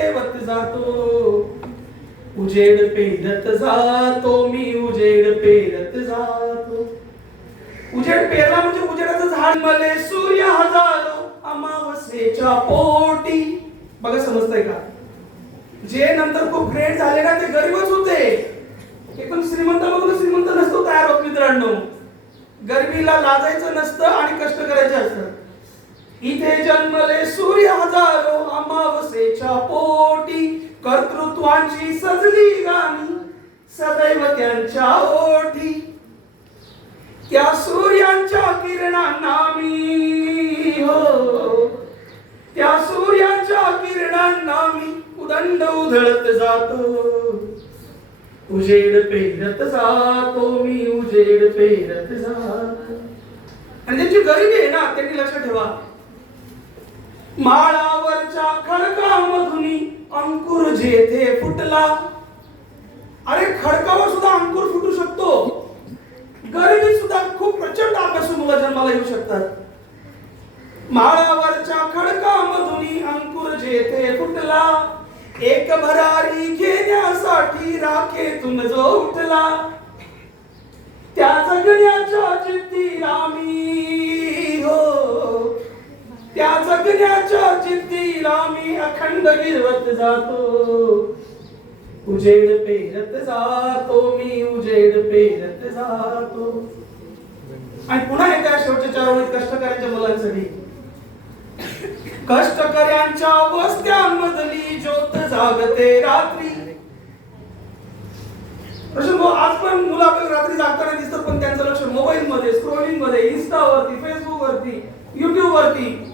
झळकेवत जातो. उजेड पेरत जातो मी उजेड पेरत जातो. उजेड पेरला म्हणजे उजेडाचं झाड. मले सूर्य हजारो अमावस्येच्या पोटी. बघा समजतंय का? जे नंतर खूप ग्रेट झाले ना ते गरीबच होते. एकदम श्रीमंतामधून श्रीमंत नसतो तयार होत मित्रांनो. गरिबीला लाजायचं नसतं आणि कष्ट करायचे असतं इथे जन्मले सूर्य हजारो अमावस कर्तृत्वाची सजली गाणी सदैव त्यांच्या ओठी त्या सूर्यांच्या किरणांना मी हो, हो. त्या सूर्याच्या किरणांना मी उदंड उधळत जातो. उजेड पेरत जातो मी उजेड पेरत जातो. आणि त्यांची गरिबी आहे ना त्यांनी लक्ष ठेवा. माळावरच्या खडकामधुनी अंकुर जेथे फुटला। अरे खडकावर सुद्धा अंकुर फुटू शकतो. गरिबी सुद्धा खूप प्रचंड अभ्यासू मुलं जन्माला येऊ शकतात. माळावरच्या खडकामधून अंकुर जेथे फुटला. एक भरारी घेण्यासाठी राखेतून जो उठला. त्या जगण्याच्या जिद्दीला मी त्या जगण्याच्या जिद्दीला मी अखंड गिरवत जातो. उजेड पेरत जातो मी उजेड पेरत जातो. आणि पुन्हा एका शेवटच्या चार ओळीत कष्टकऱ्यांच्या मुलांसाठी. कष्टकऱ्यांच्या वस्त्यांमधली ज्योत जागते रात्री. प्रश्न आज पण मुलं आपल्याला रात्री जागताना दिसतात पण त्यांचं लक्ष मोबाईल मध्ये स्क्रोलिंगमध्ये इन्स्टावरती फेसबुक वरती युट्यूब वरती.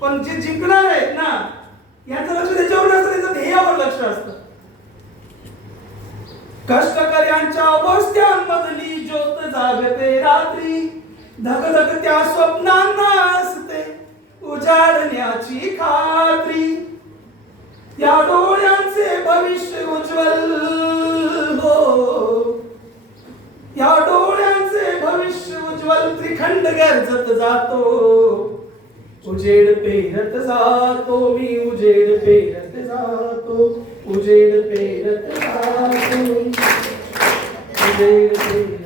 पण जे जिंकणार आहेत ना याचं लक्ष त्याच्यावर नसतं त्याचं ध्येयावर लक्ष असतं. कष्टकऱ्यांच्या वस्त्यांमधली ज्योत जागते रात्री. धगधग त्या स्वप्नांना असते उजाडण्याची खात्री. या डोळ्यांचे भविष्य उज्ज्वल हो. या डोळ्यांचे भविष्य उज्ज्वल त्रिखंड गरजत जातो. उजेड पेरत जातो मी उजेड पेरत जातो उजेड पेरत जातो उजेड